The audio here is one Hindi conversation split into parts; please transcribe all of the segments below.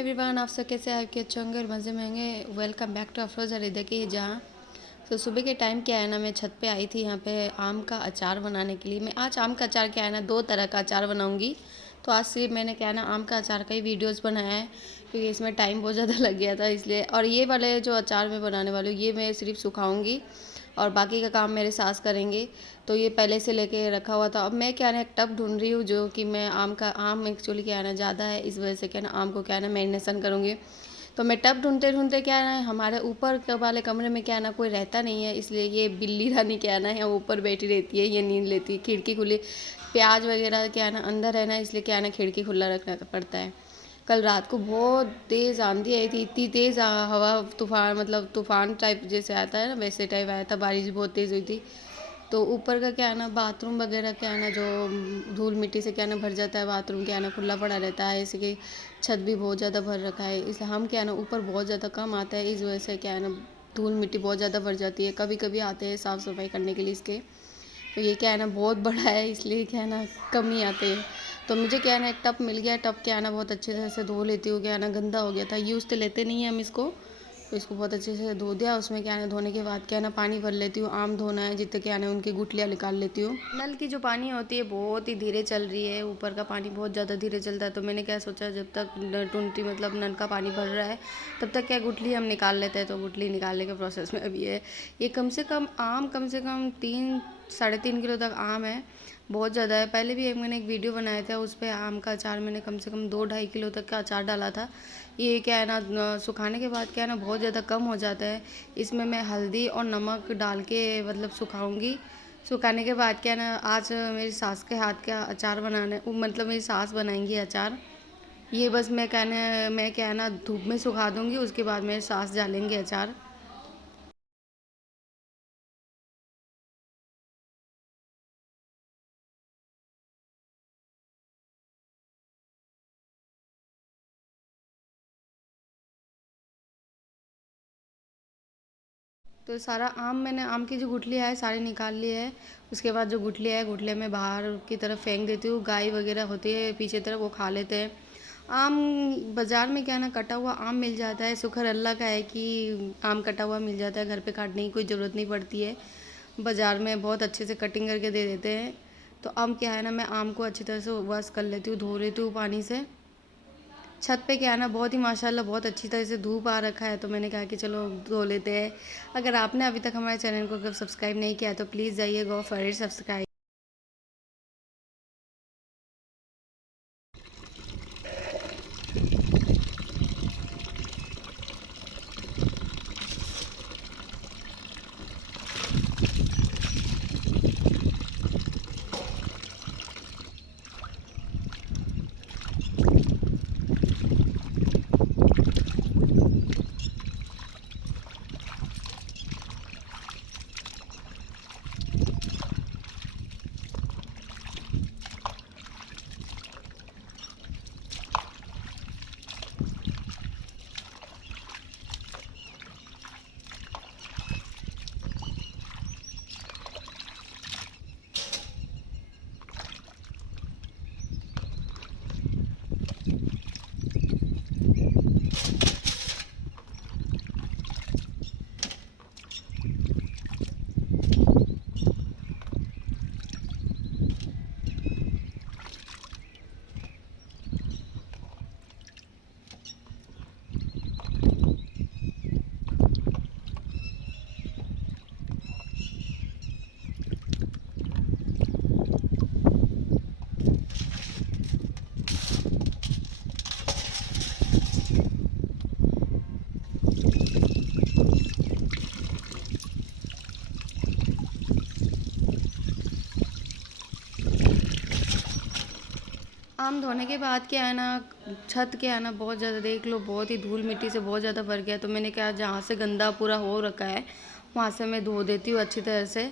एवरीवन, आप सब कैसे हैं? आपके अच्छे होंगे और मज़े में होंगे। वेलकम बैक टू अफरोज़ और देखिए जहाँ तो सुबह के टाइम क्या है ना, मैं छत पे आई थी यहाँ पे आम का अचार बनाने के लिए। मैं आज आम का अचार क्या है ना, दो तरह का अचार बनाऊंगी। तो आज से मैंने क्या है ना, आम का अचार का ही वीडियोस बनाया है क्योंकि इसमें टाइम बहुत ज़्यादा लग गया था इसलिए। और ये वाले जो अचार मैं बनाने वाली हूँ ये मैं सिर्फ सुखाऊँगी और बाकी का काम मेरे सास करेंगे। तो ये पहले से लेके रखा हुआ था। अब मैं क्या है ना, एक टब ढूंढ रही हूँ जो कि मैं आम एक्चुअली क्या है ना ज़्यादा है, इस वजह से क्या है ना आम को क्या है ना मैरिनेशन करूँगी। तो मैं टब ढूंढते ढूंढते क्या है ना, हमारे ऊपर वाले कमरे में क्या है ना कोई रहता नहीं है, इसलिए ये बिल्ली रानी क्या है ना यहाँ ऊपर बैठी रहती है, ये नींद लेती है। खिड़की खुली, प्याज वगैरह क्या है ना अंदर है ना, इसलिए क्या है ना खिड़की खुला रखना पड़ता है। कल रात को बहुत तेज़ आंधी आई थी, इतनी तेज़ हवा तूफान, मतलब तूफान टाइप जैसे आता है ना वैसे टाइप आया था, बारिश बहुत तेज़ हुई थी। तो ऊपर का क्या है ना बाथरूम वगैरह क्या है ना जो धूल मिट्टी से क्या है ना भर जाता है, बाथरूम क्या है ना खुला पड़ा रहता है, ऐसे कि छत भी बहुत ज़्यादा भर रखा है। इसलिए हम क्या है ना ऊपर बहुत ज़्यादा कम आता है, इस वजह से क्या है ना धूल मिट्टी बहुत ज़्यादा भर जाती है। कभी कभी आते हैं साफ़ सफाई करने के लिए इसके। तो ये क्या है ना बहुत बड़ा है, इसलिए क्या है ना कम ही आते हैं। तो मुझे क्या है ना एक टब मिल गया। टब क्या है ना बहुत अच्छे तरह से धो लेती हूँ, क्या है ना गंदा हो गया था, यूज़ तो लेते नहीं हैं हम इसको। तो इसको बहुत अच्छे से धो दिया। उसमें क्या है ना धोने के बाद क्या है ना पानी भर लेती हूँ। आम धोना है जितने क्या है ना उनकी गुठलियाँ निकाल लेती हूँ। नल की जो पानी होती है बहुत ही धीरे चल रही है, ऊपर का पानी बहुत ज़्यादा धीरे चलता है। तो मैंने क्या सोचा, जब तक टूंटी मतलब नल का पानी भर रहा है तब तक क्या गुठली हम निकाल लेते हैं। तो गुठली निकालने के प्रोसेस में अभी है। ये कम से कम 3 साढ़े 3 किलो तक आम है, बहुत ज़्यादा है। पहले भी मैंने एक वीडियो बनाया था, उस पर आम का अचार मैंने कम से कम 2-2.5 किलो तक का अचार डाला था। ये क्या है ना सुखाने के बाद क्या है ना बहुत ज़्यादा कम हो जाता है। इसमें मैं हल्दी और नमक डाल के मतलब सुखाऊंगी। सुखाने के बाद क्या है ना, आज मेरी सास के हाथ का अचार बनाना, मतलब मेरी सास बनाएंगी अचार। ये बस मैं क्या है ना धूप में सुखा दूंगी, उसके बाद मेरी सास डालेंगे अचार। तो सारा आम मैंने आम की जो गुठलियाँ है सारी निकाल ली है। उसके बाद जो गुठलियाँ है गुठलियाँ मैं बाहर की तरफ फेंक देती हूँ। गाय वगैरह होती है पीछे तरफ, वो खा लेते हैं। आम बाज़ार में क्या है ना कटा हुआ आम मिल जाता है, शुक्र अल्लाह का है कि आम कटा हुआ मिल जाता है, घर पे काटने की कोई ज़रूरत नहीं पड़ती है। बाज़ार में बहुत अच्छे से कटिंग करके दे देते हैं। तो अब क्या है ना, मैं आम को अच्छी तरह से वॉश कर लेती हूँ, धो लेती हूँ पानी से। छत पे क्या है ना बहुत ही माशाल्लाह बहुत अच्छी तरह से धूप आ रखा है, तो मैंने कहा कि चलो धो लेते हैं। अगर आपने अभी तक हमारे चैनल को अगर सब्सक्राइब नहीं किया तो प्लीज़ जाइए, गो फॉर इट सब्सक्राइब। आम धोने के बाद क्या है ना, छत क्या है ना बहुत ज़्यादा देख लो बहुत ही धूल मिट्टी से बहुत ज़्यादा भर गया। तो मैंने क्या जहाँ से गंदा पूरा हो रखा है वहाँ से मैं धो देती हूँ अच्छी तरह से।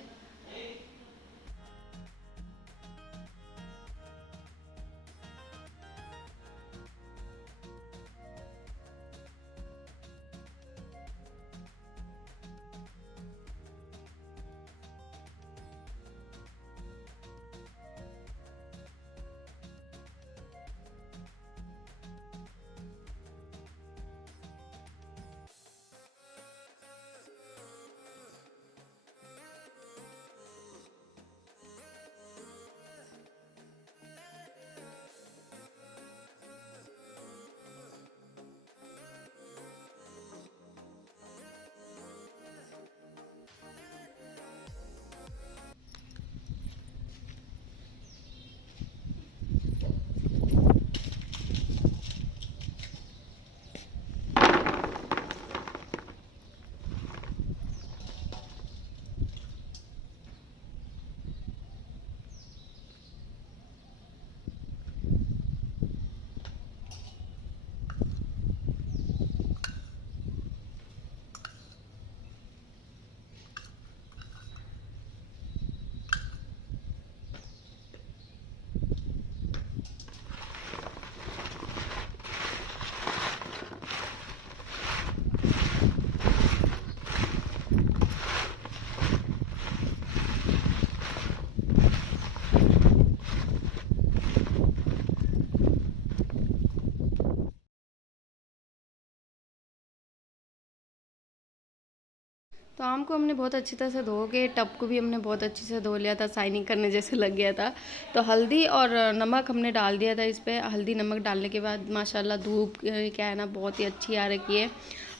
तो आम को हमने बहुत अच्छी तरह से धो के, टब को भी हमने बहुत अच्छे से धो लिया था, शाइनिंग करने जैसे लग गया था। तो हल्दी और नमक हमने डाल दिया था इस पर। हल्दी नमक डालने के बाद माशाल्लाह धूप क्या है ना बहुत ही अच्छी आ रखी है।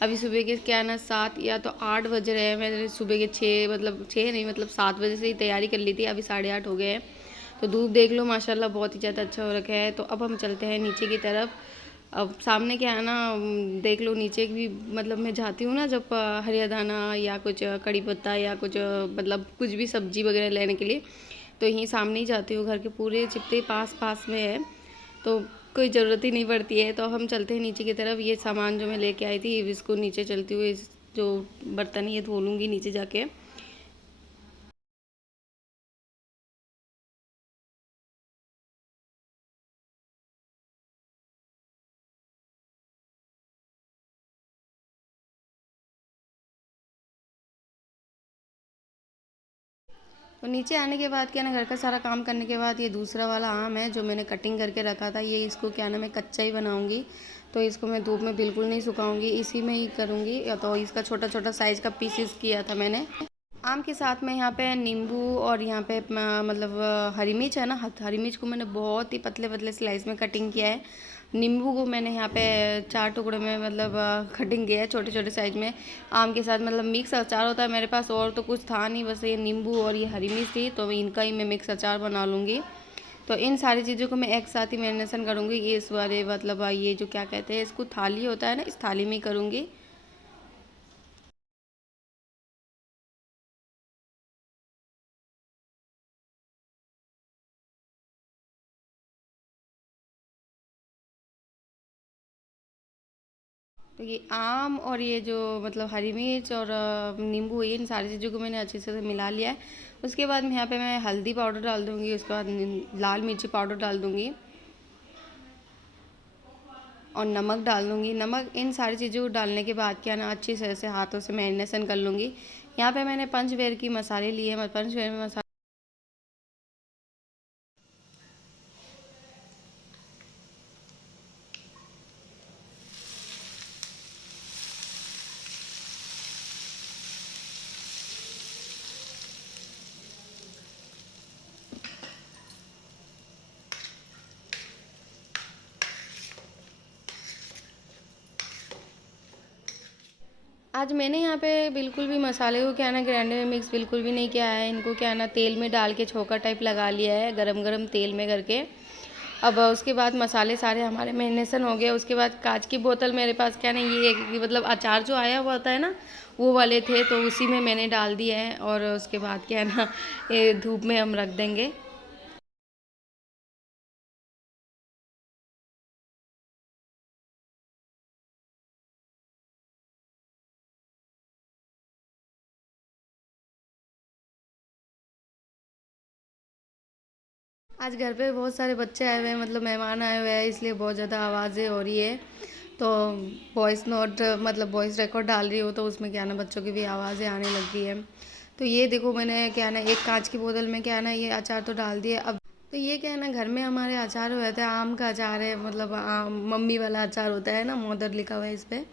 अभी सुबह के क्या है ना 7 या तो 8 बज रहे हैं। मैंने सुबह के 6 मतलब 6 नहीं मतलब 7 बजे से ही तैयारी कर ली थी। अभी 8:30 हो गए हैं। तो धूप देख लो माशाल्लाह बहुत ही ज़्यादा अच्छा हो रखा है। तो अब हम चलते हैं नीचे की तरफ। अब सामने क्या है ना देख लो नीचे भी मतलब मैं जाती हूँ ना जब हरिया दाना या कुछ कड़ी पत्ता या कुछ मतलब कुछ भी सब्जी वगैरह लेने के लिए, तो यहीं सामने ही जाती हूँ। घर के पूरे जितने पास पास में है तो कोई ज़रूरत ही नहीं पड़ती है। तो हम चलते हैं नीचे की तरफ। ये सामान जो मैं लेके आई थी इसको नीचे चलती हुई जो बर्तन ये धो लूँगी नीचे जाके। तो नीचे आने के बाद क्या ना घर का सारा काम करने के बाद ये दूसरा वाला आम है जो मैंने कटिंग करके रखा था, ये इसको क्या ना मैं कच्चा ही बनाऊंगी। तो इसको मैं धूप में बिल्कुल नहीं सुखाऊंगी, इसी में ही करूंगी। या तो इसका छोटा छोटा साइज़ का पीसेस किया था मैंने। आम के साथ में यहाँ पे नींबू और यहाँ पे मतलब हरी मिर्च है ना, हरी मिर्च को मैंने बहुत ही पतले पतले स्लाइस में कटिंग किया है। नींबू को मैंने यहाँ पे 4 टुकड़े में मतलब कटिंग किया है छोटे छोटे साइज में। आम के साथ मतलब मिक्स अचार होता है मेरे पास, और तो कुछ था नहीं, बस ये नींबू और ये हरी मिर्च थी, तो इनका ही मैं मिक्स अचार बना लूँगी। तो इन सारी चीज़ों को मैं एक साथ ही मैरिनेशन करूँगी। ये इस वाले मतलब ये जो क्या कहते हैं इसको थाली होता है ना, इस थाली में ही करूँगी। तो ये आम और ये जो मतलब हरी मिर्च और नींबू, इन सारी चीज़ों को मैंने अच्छे से मिला लिया है। उसके बाद यहाँ पे मैं हल्दी पाउडर डाल दूँगी, उसके बाद लाल मिर्ची पाउडर डाल दूँगी और नमक डाल दूँगी। नमक इन सारी चीज़ों को डालने के बाद क्या ना अच्छी तरह से हाथों से मैरिनेशन कर लूँगी। यहाँ पे मैंने पंचवेर की मसाले लिए हैं। पंचवेर में मसाले आज मैंने यहाँ पे बिल्कुल भी मसाले को क्या है ना ग्राइंडर में मिक्स बिल्कुल भी नहीं किया है। इनको क्या है ना तेल में डाल के छोका टाइप लगा लिया है गरम गरम तेल में करके। अब उसके बाद मसाले सारे हमारे मैरिनेशन हो गए। उसके बाद कांच की बोतल मेरे पास क्या ना ये मतलब अचार जो आया हुआ होता है ना वो वाले थे, तो उसी में मैंने डाल दिया है। और उसके बाद क्या है ना ये धूप में हम रख देंगे। आज घर पे बहुत सारे बच्चे आए हुए हैं, मतलब मेहमान आए हुए हैं, इसलिए बहुत ज़्यादा आवाज़ें हो रही है। तो वॉइस नोट मतलब वॉइस रिकॉर्ड डाल रही हो तो उसमें क्या है ना बच्चों की भी आवाज़ें आने लग गई है। तो ये देखो मैंने क्या है ना एक कांच की बोतल में क्या है ना ये अचार तो डाल दिया। अब तो ये क्या है ना घर में हमारे अचार हुए थे, आम का अचार है, मतलब आम मम्मी वाला अचार होता है ना, मदर लिखा हुआ है इस पर।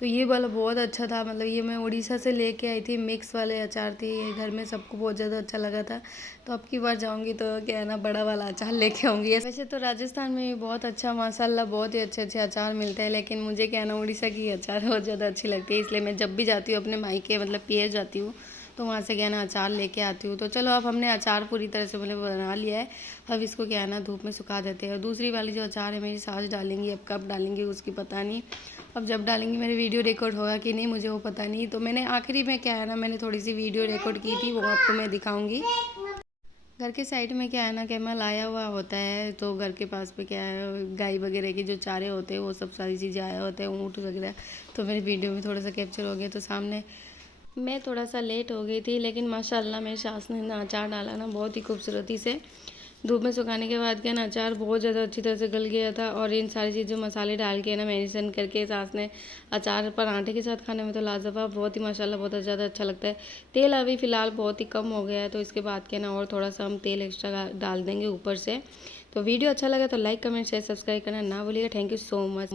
तो ये वाला बहुत अच्छा था, मतलब ये मैं उड़ीसा से लेके आई थी, मिक्स वाले अचार थी। ये घर में सबको बहुत ज़्यादा अच्छा लगा था। तो अब की बार जाऊंगी तो क्या है ना बड़ा वाला अचार लेके आऊँगी। वैसे तो राजस्थान में भी बहुत अच्छा माशाल्लाह बहुत ही अच्छे अच्छे अचार मिलते हैं, लेकिन मुझे क्या है ना उड़ीसा की अचार बहुत ज़्यादा अच्छी लगती है। इसलिए मैं जब भी जाती हूँ अपने मायके मतलब पियर जाती हूँ तो वहाँ से क्या है ना अचार लेके आती हूँ। तो चलो अब हमने अचार पूरी तरह से मैंने बना लिया है। अब इसको क्या है ना धूप में सुखा देते हैं। और दूसरी वाली जो अचार है मेरी सास डालेंगी, अब कब डालेंगी उसकी पता नहीं। अब जब डालेंगी मेरे वीडियो रिकॉर्ड होगा कि नहीं मुझे वो पता नहीं। तो मैंने आखिरी में क्या है ना मैंने थोड़ी सी वीडियो रिकॉर्ड की थी, वो आपको मैं दिखाऊंगी। घर के साइड में क्या है ना कैमल आया हुआ होता है, तो घर के पास पे क्या है गाय वगैरह के जो चारे होते हैं वो सब सारी चीज़ें आया होते हैं, ऊँट वगैरह। तो मेरे वीडियो में थोड़ा सा कैप्चर हो गया। तो सामने मैं थोड़ा सा लेट हो गई थी, लेकिन माशाल्लाह मेरी सास ने ना अचार डाला ना बहुत ही खूबसूरती से। धूप में सुखाने के बाद क्या ना अचार बहुत ज़्यादा अच्छी तरह से गल गया था। और इन सारी चीज़ों मसाले डाल के ना मैरिनेशन करके सास ने अचार पराठे के साथ खाने में तो लाजवाब बहुत ही माशाल्लाह बहुत ज़्यादा अच्छा लगता है। तेल अभी फ़िलहाल बहुत ही कम हो गया है, तो इसके बाद क्या ना और थोड़ा सा हम तेल एक्स्ट्रा डाल देंगे ऊपर से। तो वीडियो अच्छा लगा तो लाइक कमेंट शेयर सब्सक्राइब करना ना भूलिएगा। Thank you so much.